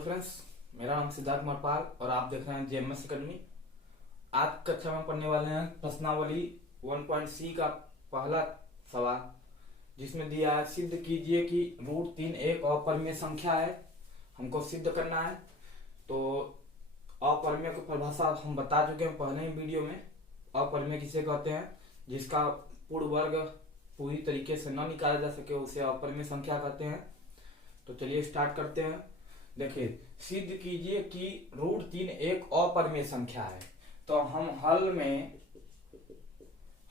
Friends, मेरा नाम सिद्धार्थ मरपाल और आप देख रहे हैं जेएमएस अकेडमी। आज कक्षा में पढ़ने वाले हैं प्रश्नावली 1.C का पहला सवाल, जिसमें दिया है सिद्ध कीजिए कि √3 एक अपरिमेय संख्या है। हमको सिद्ध करना है। तो अपरिमेय की परिभाषा हम बता चुके हैं पहले ही वीडियो में। अपरिमेय किसे कहते हैं? जिसका पूर्ण वर्ग पूरी तरीके से न निकाला जा सके उसे अपरिमेय संख्या कहते हैं। तो चलिए स्टार्ट करते हैं। देखिए, सिद्ध कीजिए कि √3 एक अपरिमेय संख्या है। तो हम हल में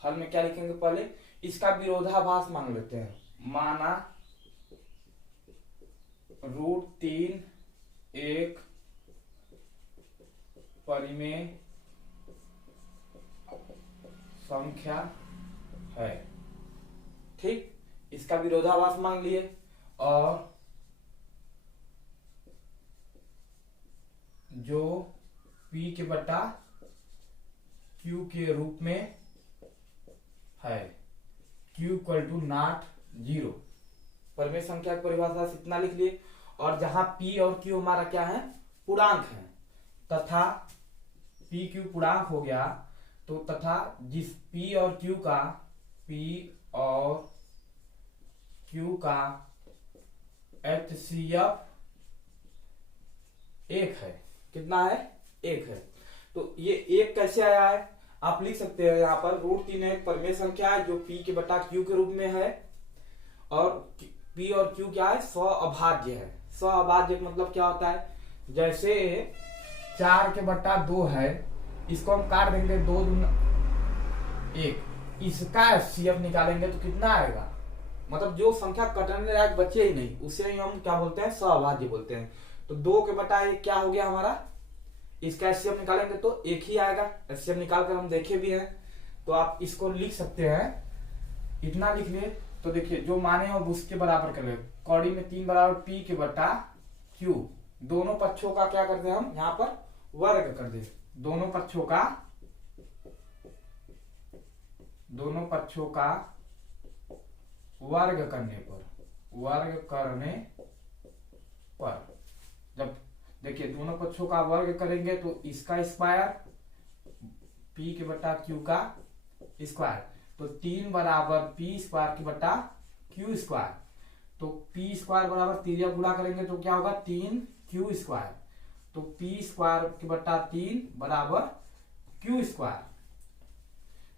क्या लिखेंगे? पहले इसका विरोधाभास मान लेते हैं। माना √3 एक परिमेय संख्या है। ठीक, इसका विरोधाभास मान लिए और जो P के बटा Q के रूप में है, Q = नॉट 0। परिमेय संख्या की परिभाषा से इतना लिख लिए। और जहां P और Q हमारा क्या है? पूर्णांक है, तथा P Q पूर्णांक हो गया तो तथा जिस P और Q का HCF 1 है। कितना है? 1 है। तो ये 1 कैसे आया है? आप लिख सकते हैं यहाँ पर √3 एक परिमेय संख्या है जो P के बटा Q के रूप में है और P और Q क्या है? स्वअभाज्य है। स्वअभाज्य मतलब क्या होता है? जैसे 4 के बटा 2 है, इसको हम काट देंगे 2 दूना 1, इसका HCF निकालेंगे तो कितना आएगा? मतलब जो संख्या कटने लायक बचे ही नहीं उसे हम क्या बोलते हैं? स्वअभाज्य बोलते हैं। तो 2 के बटा 1 क्या हो गया हमारा? इसका HCF निकालेंगे तो 1 ही आएगा। HCF निकाल कर हम देखे भी हैं। तो आप इसको लिख सकते हैं, इतना लिख लिए। तो देखिए, जो माने हो उसके बराबर कर ले। कौड़ी में 3 बराबर P के बटा Q, दोनों पक्षों का क्या करते हैं हम यहाँ पर? वर्ग कर दे। दोनों पक्षों का वर्ग करने पर जब देखिए दोनों पक्षों का वर्ग करेंगे तो इसका स्क्वायर P के बटा Q का स्क्वायर, तो 3 बराबर P स्क्वायर के बटा Q स्क्वायर। तो P स्क्वायर बराबर त्रिज्या गुणा करेंगे तो क्या होगा? 3Q square. तो P स्क्वायर के बटा 3 बराबर Q स्क्वायर।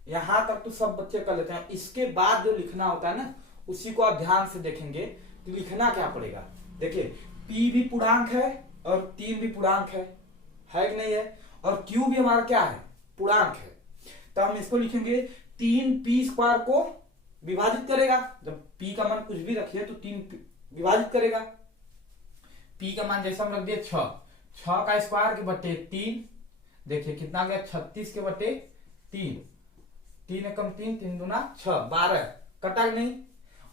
यहां तक तो सब बच्चे कर लेते हैं। इसके बाद जो लिखना होता है ना, उसी को आप ध्यान से देखेंगे तो लिखना क्या पड़ेगा। देखिए, P भी पूर्णांक है और 3 भी पूर्णांक है कि नहीं है? और Q भी हमारा क्या है? पूर्णांक है। तो हम इसको लिखेंगे 3P स्क्वायर को विभाजित करेगा। जब P का मान कुछ भी रखिए तो 3 विभाजित करेगा। P का मान जैसा हम रख दिए 6 का स्क्वायर के बटे 3, देखिए कितना गया? 36 के बटे 3, 3 एकम 3, 3 दूना 6, 12 कटा नहीं।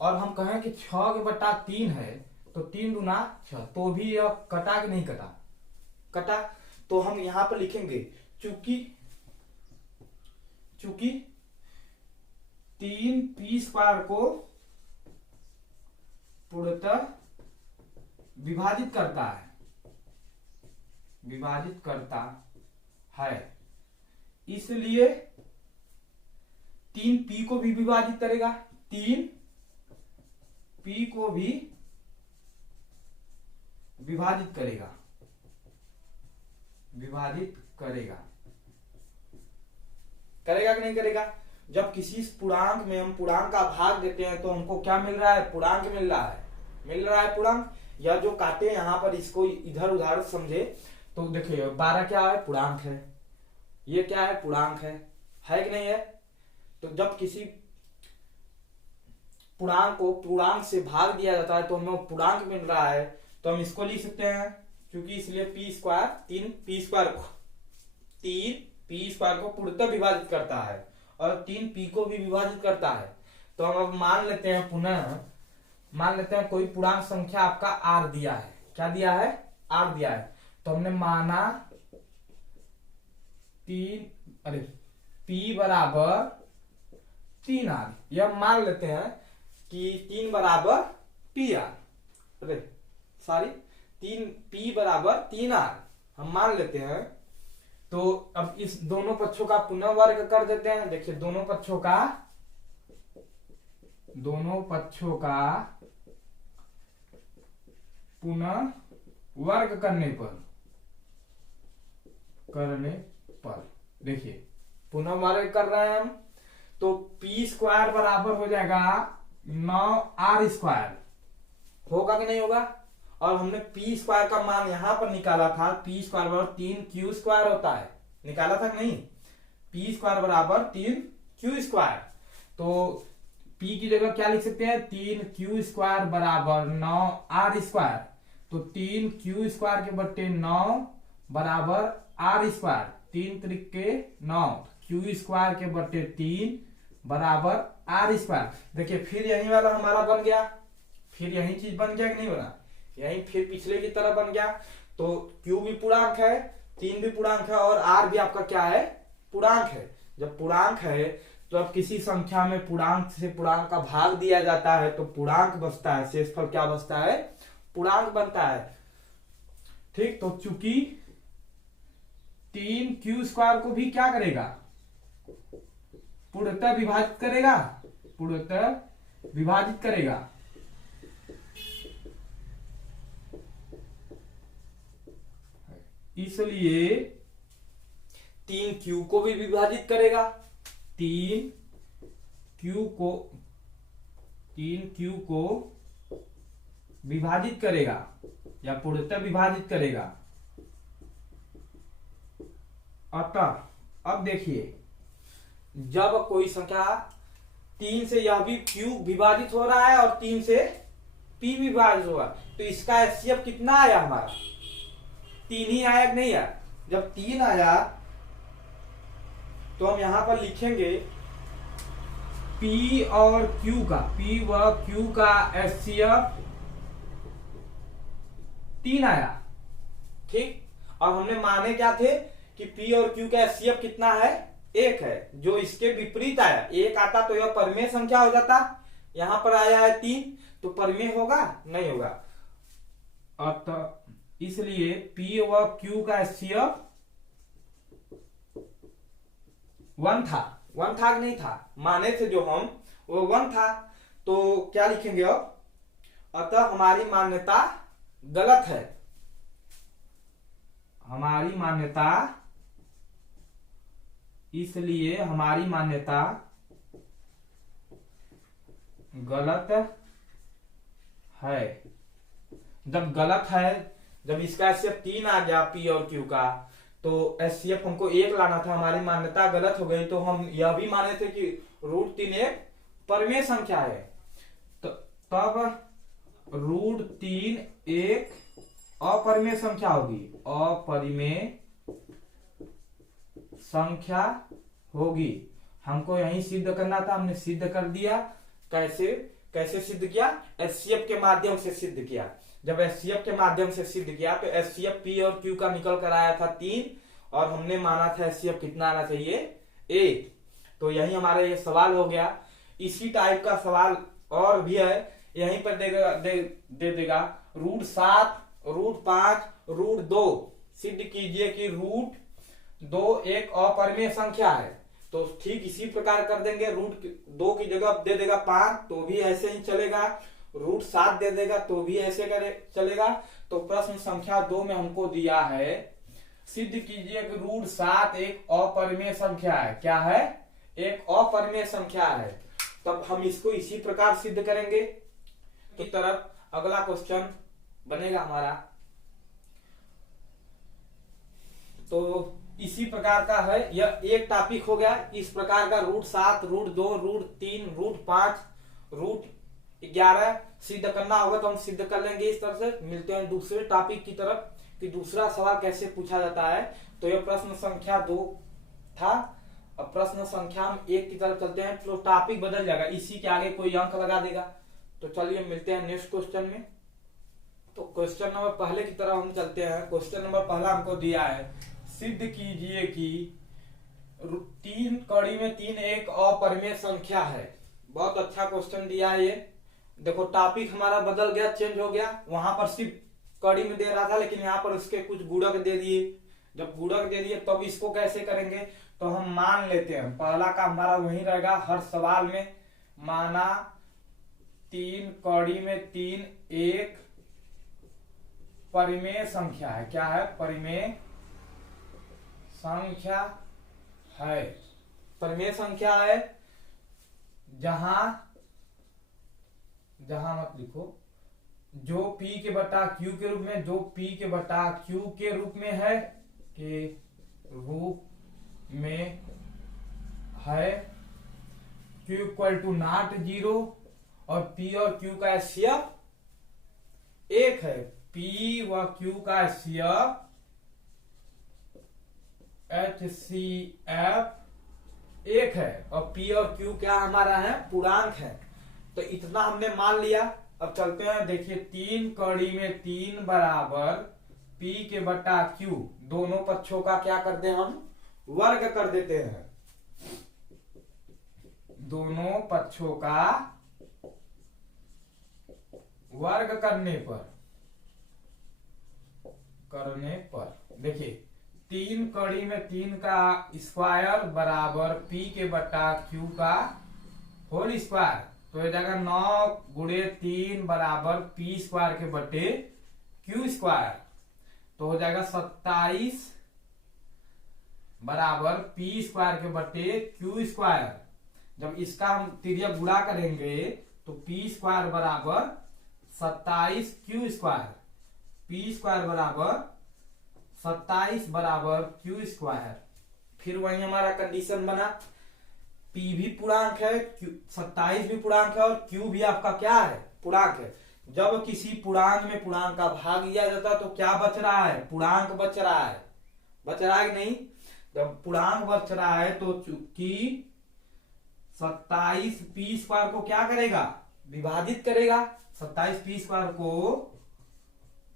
और हम कहें कि 6 के बटा 3 है तो 3 दूना 6, तो भी यह कटा कि नहीं कटा? तो हम यहां पर लिखेंगे चूंकि 3P स्क्वायर को पूर्णतः विभाजित करता है, इसलिए 3P को भी विभाजित करेगा। 3P को भी विभाजित करेगा कि नहीं करेगा? जब किसी पूर्णांक में हम पूर्णांक का भाग देते हैं तो हमको क्या मिल रहा है? पूर्णांक मिल रहा है पूर्णांक। या जो काटे यहाँ पर इसको इधर उधर समझे तो देखिए 12 क्या है? पूर्णांक है। ये क्या है? पूर्णांक है कि नहीं है? तो जब किसी पूर्णांक को पूर्णांक से भाग दिया जाता है तो हमें पूर्णांक मिल रहा है, तो हम इसको लिख सकते हैं क्योंकि इसलिए 3P स्क्वायर को पूर्णतः विभाजित करता है और 3P को भी विभाजित करता है। तो हम अब मान लेते हैं कोई पूर्णांक संख्या आपका R दिया है। क्या दिया है? R दिया है। तो हमने माना P बराबर 3R, यह मान लेते हैं कि 3 बराबर PR, P बराबर 3R हम मान लेते हैं। तो अब इस दोनों पक्षों का पुनः वर्ग कर देते हैं। देखिए दोनों पक्षों का पुनः वर्ग करने पर देखिए पुनः वर्ग कर रहे हैं हम, तो P स्क्वायर बराबर हो जाएगा 9R²। होगा कि नहीं होगा? और हमने P स्क्वायर का मान यहां पर निकाला था, P स्क्वायर बराबर 3Q² होता है, निकाला था कि नहीं? P स्क्वायर बराबर 3Q²। तो P की जगह क्या लिख सकते हैं? 3Q² बराबर 9R²। तो 3Q² के बट्टे 9 बराबर R²। 3 त्रिके 9, Q² के बट्टे 3 बराबर R²। देखिए फिर यही वाला हमारा बन गया, फिर यही चीज बन गया कि नहीं बना? यही फिर पिछले की तरह बन गया। तो Q भी पूर्णांक है, 3 भी पूर्णांक है और R भी आपका क्या है? पूर्णांक है। जब पूर्णांक है तो अब किसी संख्या में पूर्णांक से पूर्णांक का भाग दिया जाता है तो पूर्णांक बचता है, शेषफल क्या बचता है? पूर्णांक बनता है। ठीक, तो चूंकि 3Q² को भी क्या करेगा? पूर्णतः विभाजित करेगा, पूर्णतः विभाजित करेगा। इसलिए 3Q को भी विभाजित करेगा, 3Q को विभाजित करेगा या पूर्णतः विभाजित करेगा। अतः अब देखिए जब कोई संख्या 3 से यह भी Q विभाजित हो रहा है और 3 से P विभाजित होगा, तो इसका HCF कितना आया हमारा? 3 ही आया कि नहीं आया? जब 3 आया तो हम यहां पर लिखेंगे P और Q का, P व Q का HCF 3 आया। ठीक, और हमने माने क्या थे कि P और Q का HCF कितना है? 1 है। जो इसके विपरीत आया, 1 आता तो यह परिमेय संख्या हो जाता, यहां पर आया है 3, तो परिमेय होगा? नहीं होगा। अतः इसलिए P व Q का HCF 1 था। 1 था कि नहीं था? माने थे जो हम, वो 1 था। तो क्या लिखेंगे अब? अतः हमारी मान्यता गलत है, हमारी मान्यता, इसलिए हमारी मान्यता गलत है। जब गलत है, जब इसका HCF 3 आ गया P और Q का, तो HCF हमको 1 लाना था, हमारी मान्यता गलत हो गई। तो हम यह भी माने थे कि √3 एक परिमेय संख्या है, तो तब √3 एक अपरिमेय संख्या होगी, अपरिमेय संख्या होगी। हमको यही सिद्ध करना था, हमने सिद्ध कर दिया। कैसे सिद्ध किया? HCF के माध्यम से सिद्ध किया। जब HCF के माध्यम से सिद्ध किया तो HCF P और Q का निकल कर आया था 3, और हमने माना था HCF कितना आना चाहिए? 1। तो यही हमारा ये सवाल हो गया। इसी टाइप का सवाल और भी है, यहीं पर दे देगा √7, √5, √2 सिद्ध कीजिए कि √2 एक अपरिमेय संख्या है। तो ठीक इसी प्रकार कर देंगे। √2 की जगह दे देगा 5 तो भी ऐसे ही चलेगा, √7 दे देगा तो भी ऐसे चलेगा। तो प्रश्न संख्या 2 में हमको दिया है सिद्ध कीजिए कि √7 एक अपरिमेय संख्या है। क्या है? एक अपरिमेय संख्या है। तब हम इसको इसी प्रकार सिद्ध करेंगे। तो तरफ अगला क्वेश्चन बनेगा हमारा, तो इसी प्रकार का है। यह एक टॉपिक हो गया। इस प्रकार का √7, √2, √3, √5, √11 सिद्ध करना होगा तो हम सिद्ध कर लेंगे इस तरह से। मिलते हैं दूसरे टॉपिक की तरफ कि दूसरा सवाल कैसे पूछा जाता है। तो यह प्रश्न संख्या 2 था। अब प्रश्न संख्या 1 की तरफ चलते हैं। तो टॉपिक बदल जाएगा, इसी के आगे कोई अंक लगा देगा। तो चलिए मिलते हैं नेक्स्ट क्वेश्चन में। तो क्वेश्चन नंबर पहले की तरफ हम चलते हैं। क्वेश्चन नंबर पहला हमको दिया है सिद्ध कीजिए कि 3 कड़ी में 3 एक अपरिमेय संख्या है। बहुत अच्छा क्वेश्चन दिया है ये। देखो टॉपिक हमारा बदल गया, चेंज हो गया। वहां पर सिर्फ कड़ी में दे रहा था, लेकिन यहाँ पर उसके कुछ गुणक दे दिए। जब गुणक दे दिए तब इसको कैसे करेंगे, तो हम मान लेते हैं। पहला का हमारा वही रहेगा हर सवाल में, माना 3 कड़ी में 3 एक परिमेय संख्या है। क्या है, परिमेय संख्या है। परिमेय संख्या है जहां मत लिखो, जो P के बटा Q के रूप में, जो P के बटा Q के रूप में है, के रूप में है। Q इक्वल टू नॉट 0 और P और Q का HCF 1 है। P व Q का HCF HCF 1 है और P और Q क्या हमारा है, पूर्णांक है। तो इतना हमने मान लिया। अब चलते हैं, देखिए 3 कड़ी में 3 बराबर P के बटा Q, दोनों पक्षों का क्या करते हैं हम, वर्ग कर देते हैं। दोनों पक्षों का वर्ग करने पर देखिए 3 कड़ी में 3 का स्क्वायर बराबर P के बटा Q का होल स्क्वायर, तो ये जाएगा 9 गुणे 3 बराबर P स्क्वायर के बटे Q स्क्वायर, तो हो जाएगा 27 बराबर P स्क्वायर के बटे Q स्क्वायर। जब इसका हम तिर्यक गुणा करेंगे तो P स्क्वायर बराबर 27 Q स्क्वायर, P स्क्वायर बराबर 27 बराबर Q स्क्वायर। फिर वही हमारा कंडीशन बना, P भी पूर्णांक है, 27 भी पूर्णांक है और Q भी आपका क्या है, पूर्णांक है। जब किसी पूर्णांक में पूर्णांक का भाग लिया जाता है तो क्या बच रहा है, पूर्णांक बच रहा है। बच रहा है कि नहीं, जब पूर्णांक बच रहा है तो चूंकि 27 P स्क्वायर को क्या करेगा, विभाजित करेगा। 27 P स्क्वायर को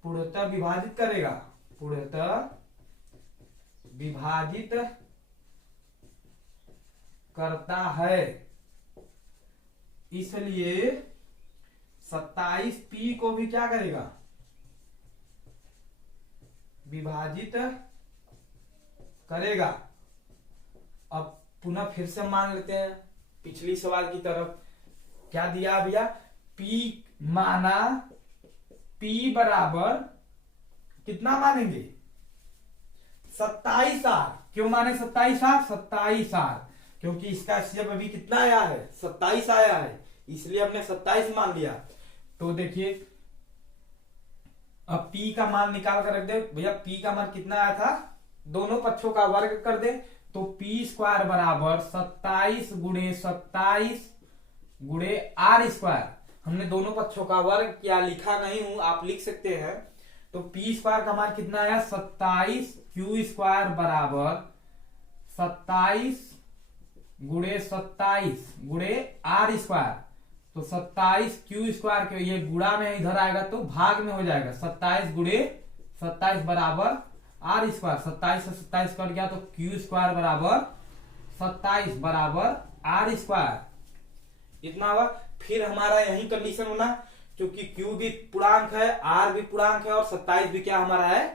पूर्णतः विभाजित करेगा, पूर्णतः विभाजित करता है। इसलिए 27 P को भी क्या करेगा, विभाजित करेगा। अब पुनः फिर से मान लेते हैं पिछली सवाल की तरफ। क्या दिया भैया, P माना P बराबर कितना मानेंगे, 27 आर। क्यों माने 27 आर, 27 आर क्योंकि इसका HCF अभी कितना आया है, 27 आया है, इसलिए हमने 27 मान लिया। तो देखिए अब P का मान निकाल कर रख दे भैया। P का मान कितना आया था, दोनों पक्षों का वर्ग कर दे तो P स्क्वायर बराबर 27 गुणे 27 गुणे R स्क्वायर। हमने दोनों पक्षों का वर्ग किया, लिखा नहीं हूं, आप लिख सकते हैं। तो P स्क्वायर का मान कितना आया, 27 Q स्क्वायर बराबर 27 गुणे 27 गुणे R स्क्वायर। तो 27 Q स्क्वायर के ये गुणा में इधर आएगा तो भाग में हो जाएगा, 27 गुणे 27 बराबर R स्क्वायर। 27 से 27 कट गया तो Q स्क्वायर बराबर 27 बराबर R स्क्वायर। इतना हुआ। फिर हमारा यही कंडीशन होना, क्योंकि Q भी पूर्णांक है, R भी पूर्णांक है और 27 भी क्या हमारा है,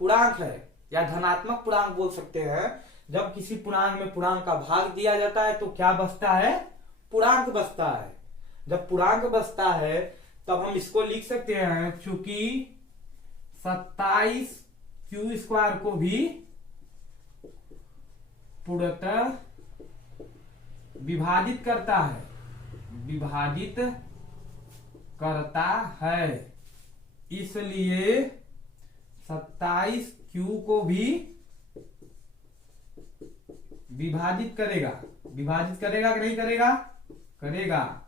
पूर्णांक है या धनात्मक पूर्णांक बोल सकते हैं। जब किसी पूर्णांक में पूर्णांक का भाग दिया जाता है तो क्या बचता है, पूर्णांक बचता है। जब पूर्णांक बचता है तब हम इसको लिख सकते हैं, चूंकि 27 Q स्क्वायर को भी पूर्णतः विभाजित करता है, विभाजित करता है, इसलिए 27 Q को भी विभाजित करेगा। विभाजित करेगा कि नहीं करेगा, करेगा।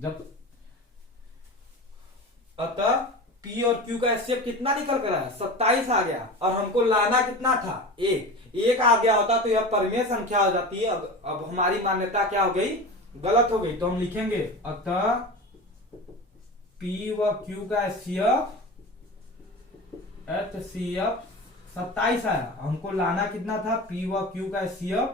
जब अतः P और Q का HCF कितना निकल कर आया, 27 आ गया और हमको लाना कितना था, 1 आ गया होता तो यह परिमेय संख्या हो जाती है। अब हमारी मान्यता क्या हो गई, गलत हो गई। तो हम लिखेंगे अतः P व Q का HCF 27 आया। हमको लाना कितना था, P व Q का HCF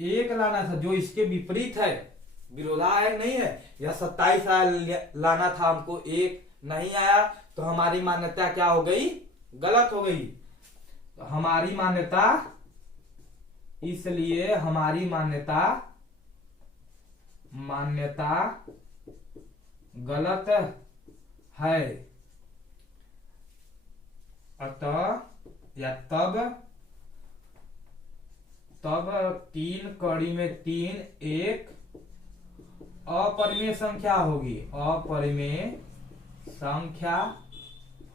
1 लाना था, जो इसके विपरीत है, विरोधाभास नहीं है, यह 27 लाना था हमको, 1 नहीं आया, तो हमारी मान्यता क्या हो गई, गलत हो गई। तो हमारी मान्यता, इसलिए हमारी मान्यता गलत है। अतः या तब 3 कड़ी में 3 एक अपरिमेय संख्या होगी, अपरिमेय संख्या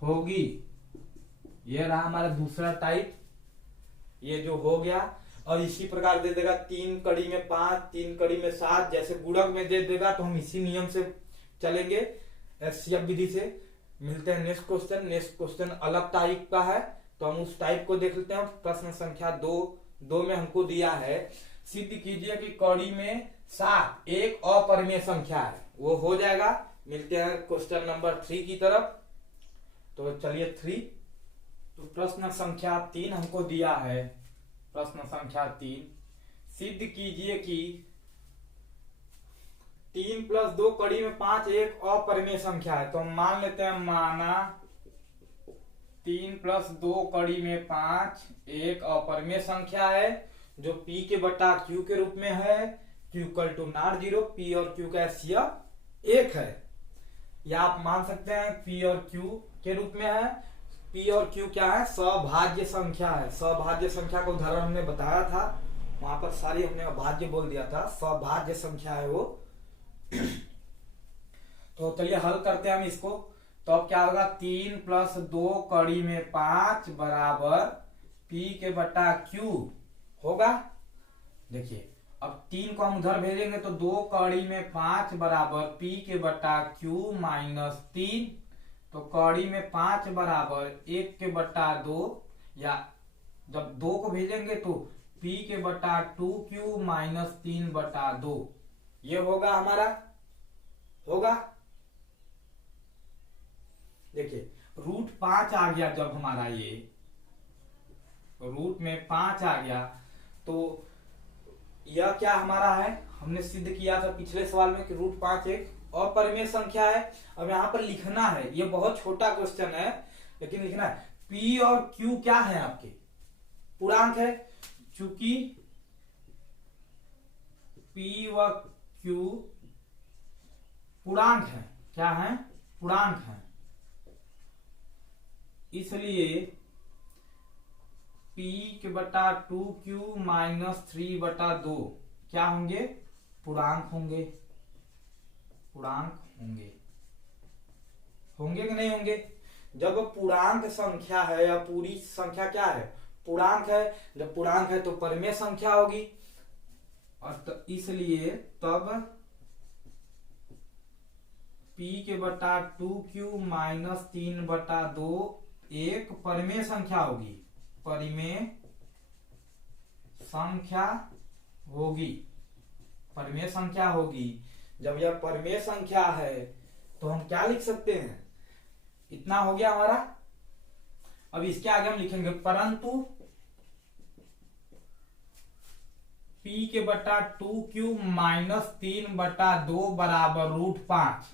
होगी। ये रहा हमारा दूसरा टाइप, ये जो हो गया। और इसी प्रकार दे देगा 3 कड़ी में 5, 3 कड़ी में 7, जैसे गुणक में दे देगा, तो हम इसी नियम से चलेंगे, एचसीएफ विधि से। मिलते हैं नेक्स्ट क्वेश्चन। नेक्स्ट क्वेश्चन अलग टाइप का है, तो हम उस टाइप को देख लेते हैं। प्रश्न संख्या 2 में हमको दिया है, सिद्ध कीजिए कि कड़ी में 7 एक अपरिमेय संख्या है। वो हो जाएगा। मिलते हैं क्वेश्चन नंबर 3 की तरफ। तो चलिए 3, तो प्रश्न संख्या 3 हमको दिया है। प्रश्न संख्या 3, सिद्ध कीजिए कि 3 + 2 कड़ी में 5 एक अपरिमेय संख्या है। तो हम मान लेते हैं, माना 3 + 2 कड़ी में 5 एक अपरिमेय संख्या है, जो P के बटा Q के रूप में है। Q = नॉट 0, P और Q का HCF 1 है। या आप मान सकते हैं P और Q के रूप में है। P और Q क्या है, सभाज्य संख्या है। सभाज्य संख्या को उदाहरण हमने बताया था, वहां पर सारी हमने अभाज्य बोल दिया था, सभाज्य संख्या है वो। तो चलिए हल करते हैं हम इसको। तो अब क्या होगा, 3 + 2 कड़ी में 5 बराबर P के बटा Q होगा। देखिए अब 3 को हम उधर भेजेंगे, तो 2 कड़ी में 5 बराबर P के बटा Q - 3। तो कड़ी में 5 बराबर 1 के बटा 2, या जब 2 को भेजेंगे तो P के बटा 2Q - 3 बटा 2, ये होगा हमारा, होगा। देखिए √5 आ गया, जब हमारा ये रूट में 5 आ गया, तो यह क्या हमारा है, हमने सिद्ध किया था पिछले सवाल में कि √5 एक अपरिमेय संख्या है। अब यहाँ पर लिखना है, ये बहुत छोटा क्वेश्चन है, लेकिन लिखना है P और Q क्या है, आपके पूर्णांक है। चूंकि P व Q पूर्णांक है, क्या है, पूर्णांक है, इसलिए P के बटा 2Q - 3 बटा 2 क्या होंगे, पूर्णांक होंगे। पूर्णांक होंगे, होंगे कि नहीं होंगे। जब पूर्णांक संख्या है, या पूरी संख्या क्या है, पूर्णांक है। जब पूर्णांक है तो परिमेय संख्या होगी, और इसलिए तब P के बटा 2Q - 3 बटा 2 एक परिमेय संख्या होगी, परिमेय संख्या होगी, परिमेय संख्या होगी। जब यह परिमेय संख्या है तो हम क्या लिख सकते हैं, इतना हो गया हमारा। अब इसके आगे हम लिखेंगे, परंतु P के बटा 2Q - 3 बटा 2 बराबर √5।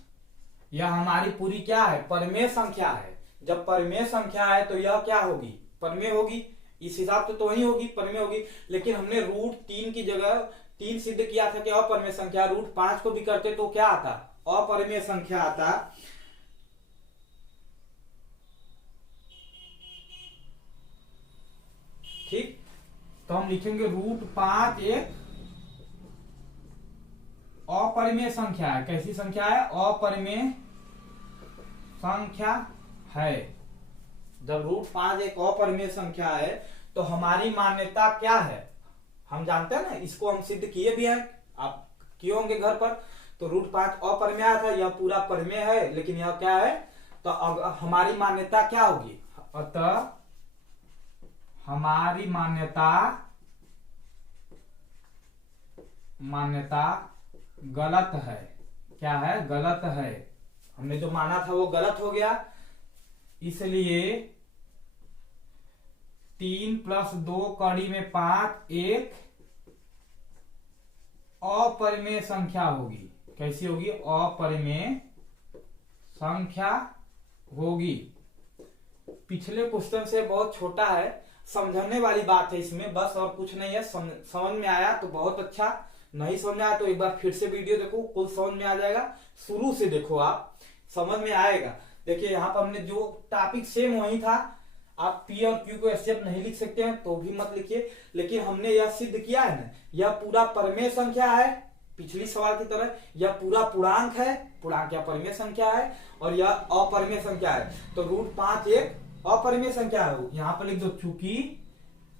यह हमारी पूरी क्या है, परिमेय संख्या है। जब परिमेय संख्या है तो यह क्या होगी, परिमेय होगी। इस हिसाब से तो वही होगी, परिमेय होगी। लेकिन हमने √3 की जगह 3 सिद्ध किया था कि अपरिमेय संख्या, √5 को भी करते तो क्या आता, अपरिमेय संख्या आता। ठीक, तो हम लिखेंगे √5 एक अपरिमेय संख्या है। कैसी संख्या है, अपरिमेय संख्या है। जब √5 एक अपरिमेय संख्या है तो हमारी मान्यता क्या है, हम जानते हैं ना, इसको हम सिद्ध किए भी हैं, आप किए होंगे घर पर। तो √5 अपरिमेय आया था, यह पूरा परिमेय है, लेकिन यह क्या है, तो अब हमारी मान्यता क्या होगी। अतः हमारी मान्यता गलत है। क्या है, गलत है। हमने जो माना था वो गलत हो गया। इसलिए 3 + 2 कड़ी में 5 एक अपरिमेय संख्या होगी। कैसी होगी? अपरिमेय संख्या होगी। पिछले क्वेश्चन से बहुत छोटा है, समझने वाली बात है इसमें, बस और कुछ नहीं है। समझ में आया तो बहुत अच्छा, नहीं समझ में आया तो एक बार फिर से वीडियो देखो, कुल समझ में आ जाएगा। शुरू से देखो, आप समझ में आएगा। देखिए यहाँ पर हमने जो टॉपिक सेम वही था। आप पी और क्यू को एचसीएफ नहीं लिख सकते हैं तो भी मत लिखिए, लेकिन हमने यह सिद्ध किया है ना, यह पूरा परिमेय संख्या है पिछली सवाल की तरह, यह पूरा पूर्णांक है, पूर्णांक या परिमेय संख्या है, और यह अपरिमेय संख्या है। तो √5 एक अपरिमेय संख्या है। यहाँ पर लिख दो, चूंकि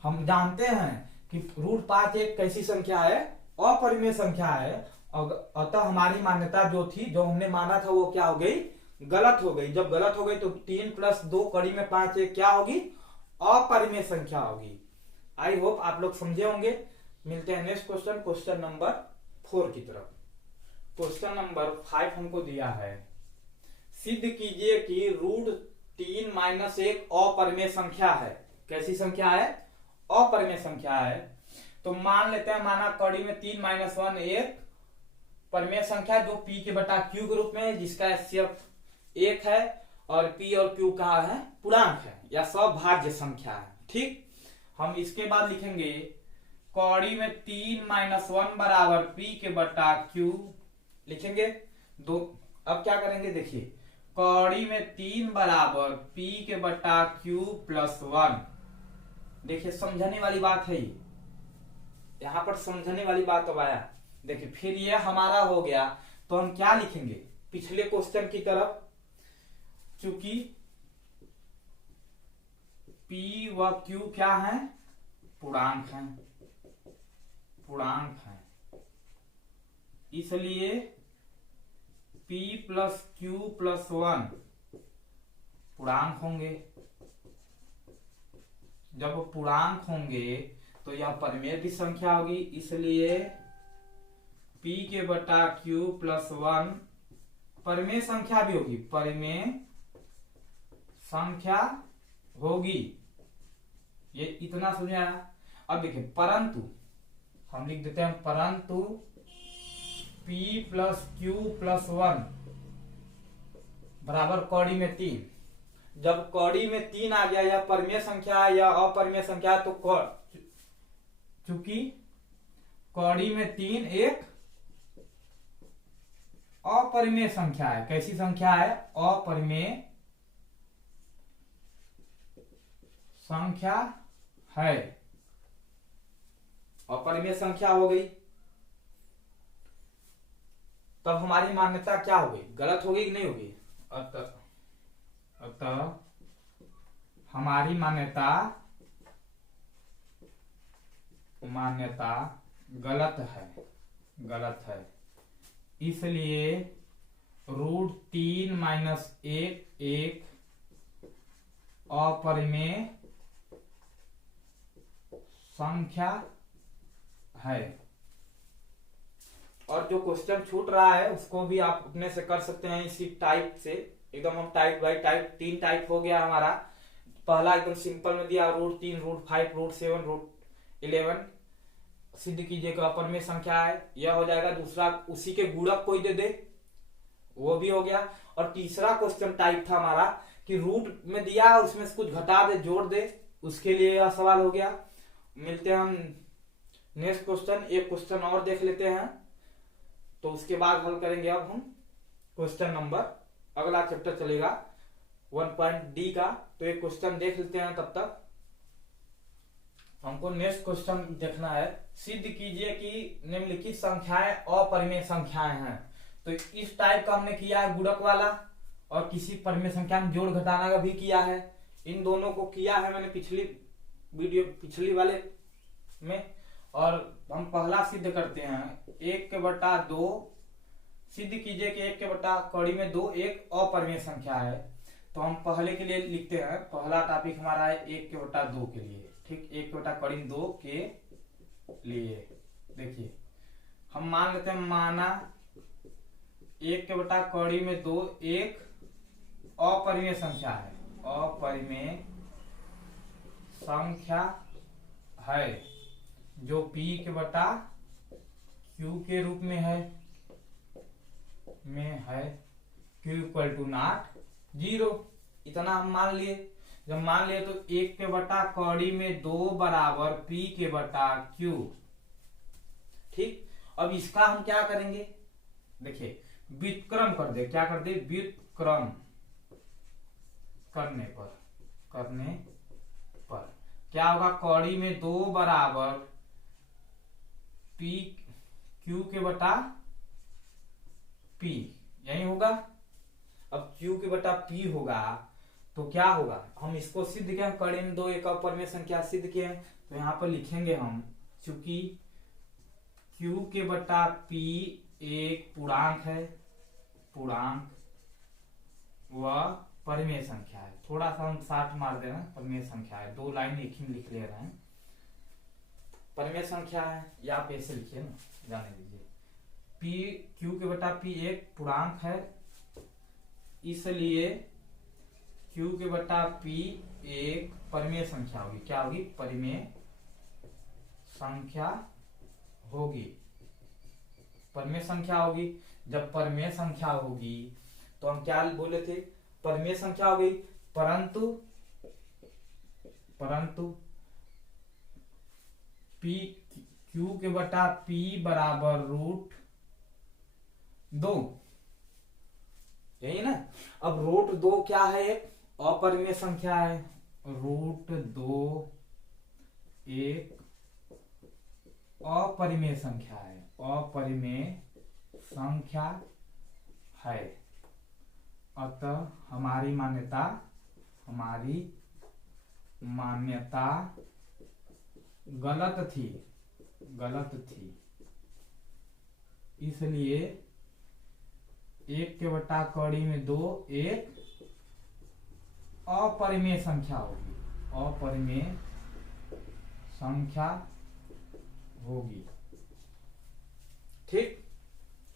हम जानते हैं कि √5 एक कैसी संख्या है? अपरिमेय संख्या है। अतः हमारी मान्यता जो थी, जो हमने माना था, वो क्या हो गई? गलत हो गई। जब गलत हो गई तो 3 + 2 कड़ी में 5 एक क्या होगी? अपरिमेय संख्या होगी। आई होप आप लोग समझे होंगे। मिलते हैं नेक्स्ट क्वेश्चन, क्वेश्चन नंबर 4 की तरफ। क्वेश्चन नंबर 5 हमको दिया है, सिद्ध कीजिए कि √3 - 1 अपरिमेय संख्या है। कैसी संख्या है? अपरिमेय संख्या है। तो मान लेते हैं, माना कड़ी में 3 - 1 एक परिमेय संख्या जो p के बटा q के रूप में है, जिसका एचसीएफ 1 है, और p और q कहा है? पूर्णांक है या सभाज्य संख्या है। ठीक, हम इसके बाद लिखेंगे कौड़ी में 3 - 1 बराबर p के बटा q लिखेंगे। दो अब क्या करेंगे? देखिए, कौड़ी में 3 बराबर p के बटा q + 1। देखिए समझने वाली बात है, यहां पर समझने वाली बात अब आया। देखिए फिर ये हमारा हो गया, तो हम क्या लिखेंगे? पिछले क्वेश्चन की तरफ, चूंकि p व q क्या है? पूर्णांक हैं, पूर्णांक हैं, इसलिए p + q + 1 पूर्णांक होंगे। जब पूर्णांक होंगे तो यह परिमेय भी संख्या होगी, इसलिए p के बटा q + 1 परिमेय संख्या भी होगी, परिमेय संख्या होगी। ये इतना समझ आया। अब देखिए, परंतु हम लिख देते हैं, परंतु p + q + 1 बराबर कौड़ी में 3। जब कौड़ी में 3 आ गया, या परिमेय संख्या है या अपरिमेय संख्या, तो चूंकि कौड़ी में 3 एक अपरिमेय संख्या है। कैसी संख्या है? अपरिमेय संख्या है, अपरिमेय संख्या हो गई। तब हमारी मान्यता क्या हो गई? गलत हो गई कि नहीं होगी? अतः हमारी मान्यता गलत है, गलत है। इसलिए √3 - 1 एक अपरिमेय संख्या है। और जो क्वेश्चन छूट रहा है उसको भी आप अपने से कर सकते हैं, इसी टाइप से एकदम। हम टाइप बाय टाइप, 3 टाइप हो गया हमारा। पहला एकदम सिंपल में दिया, √3, √5, √7, √11 सिद्ध कीजिए कि अपरिमेय संख्या है, यह हो जाएगा। दूसरा उसी के गुणक कोई दे दे, वो भी हो गया। और तीसरा क्वेश्चन टाइप था हमारा कि रूट में दिया उसमें से कुछ घटा दे, जोड़ दे, उसके लिए यह सवाल हो गया। मिलते हैं हम नेक्स्ट क्वेश्चन, एक क्वेश्चन और देख लेते हैं, तो उसके बाद हल करेंगे अब हम क्वेश्चन नंबर, अगला चैप्टर चलेगा 1.d का। तो एक क्वेश्चन देख लेते हैं, तब तक हमको नेक्स्ट क्वेश्चन देखना है। सिद्ध कीजिए कि निम्नलिखित संख्याएं अपरिमेय संख्याएं हैं। तो इस टाइप का हमने किया है, गुणक वाला, और किसी परिमेय संख्या में जोड़ घटाना का भी किया है। इन दोनों को किया है मैंने पिछली वाले में। और हम पहला सिद्ध करते हैं, 1/2 सिद्ध कीजिए कि 1/2 एक अपरिमेय संख्या है। तो हम पहले के लिए लिखते हैं, पहला टॉपिक हमारा है 1/2 के लिए। ठीक, 1/2 के लिए देखिए हम मान लेते हैं, माना 1/2 एक अपरिमेय संख्या है, अपरिमेय संख्या है, जो p के बटा क्यू के रूप में है क्यू इक्वल टू नॉट 0। इतना हम मान लिए। जब मान लिए तो 1 के बटा कौड़ी में 2 बराबर पी के बटा क्यू। ठीक, अब इसका हम क्या करेंगे, देखिए व्युत्क्रम कर दे। क्या कर दे, व्युत्क्रम करने पर क्या होगा, कौड़ी में 2 बराबर पी क्यू के बटा पी, यही होगा। अब क्यू के बटा पी होगा तो क्या होगा, हम इसको सिद्ध किए हैं, कौड़ी में 2 एक अपर में संख्या सिद्ध किए हैं, तो यहां पर लिखेंगे हम, चूंकि क्यू के बटा पी एक पूर्णांक है, पूर्णांक व परिमेय संख्या है। थोड़ा सा हम 60 मार दे रहे हैं, परिमेय संख्या है, 2 लाइन एक ही में लिख ले रहे हैं, परिमेय संख्या है, या आप ऐसे लिखिए ना, जाने दीजिए। पी क्यू के बटा पी एक पूर्णांक है, इसलिए क्यू के बटा पी एक परिमेय संख्या होगी। क्या होगी, परिमेय संख्या होगी, परिमेय संख्या होगी। जब परिमेय संख्या होगी तो हम क्या बोले थे, परिमेय संख्या होगी, परंतु पी क्यू के बटा पी बराबर √2, यही ना। अब √2 क्या है, एक अपरिमेय संख्या है, √2 एक अपरिमेय संख्या है, अपरिमेय संख्या है। अतः हमारी मान्यता गलत थी। इसलिए 1 के बटा कौड़ी में 2 एक अपरिमेय संख्या होगी, अपरिमेय संख्या होगी। ठीक,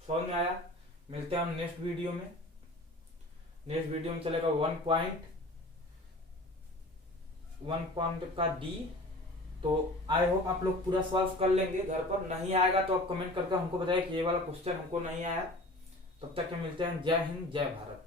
समझ में आया। मिलते हैं हम नेक्स्ट वीडियो में। नेक्स्ट वीडियो में चलेगा 1 पॉइंट का डी। तो आई होप आप लोग पूरा सॉल्व कर लेंगे घर पर। नहीं आएगा तो आप कमेंट करके हमको बताइए कि ये वाला क्वेश्चन हमको नहीं आया। तब तक के मिलते हैं। जय हिंद, जय भारत।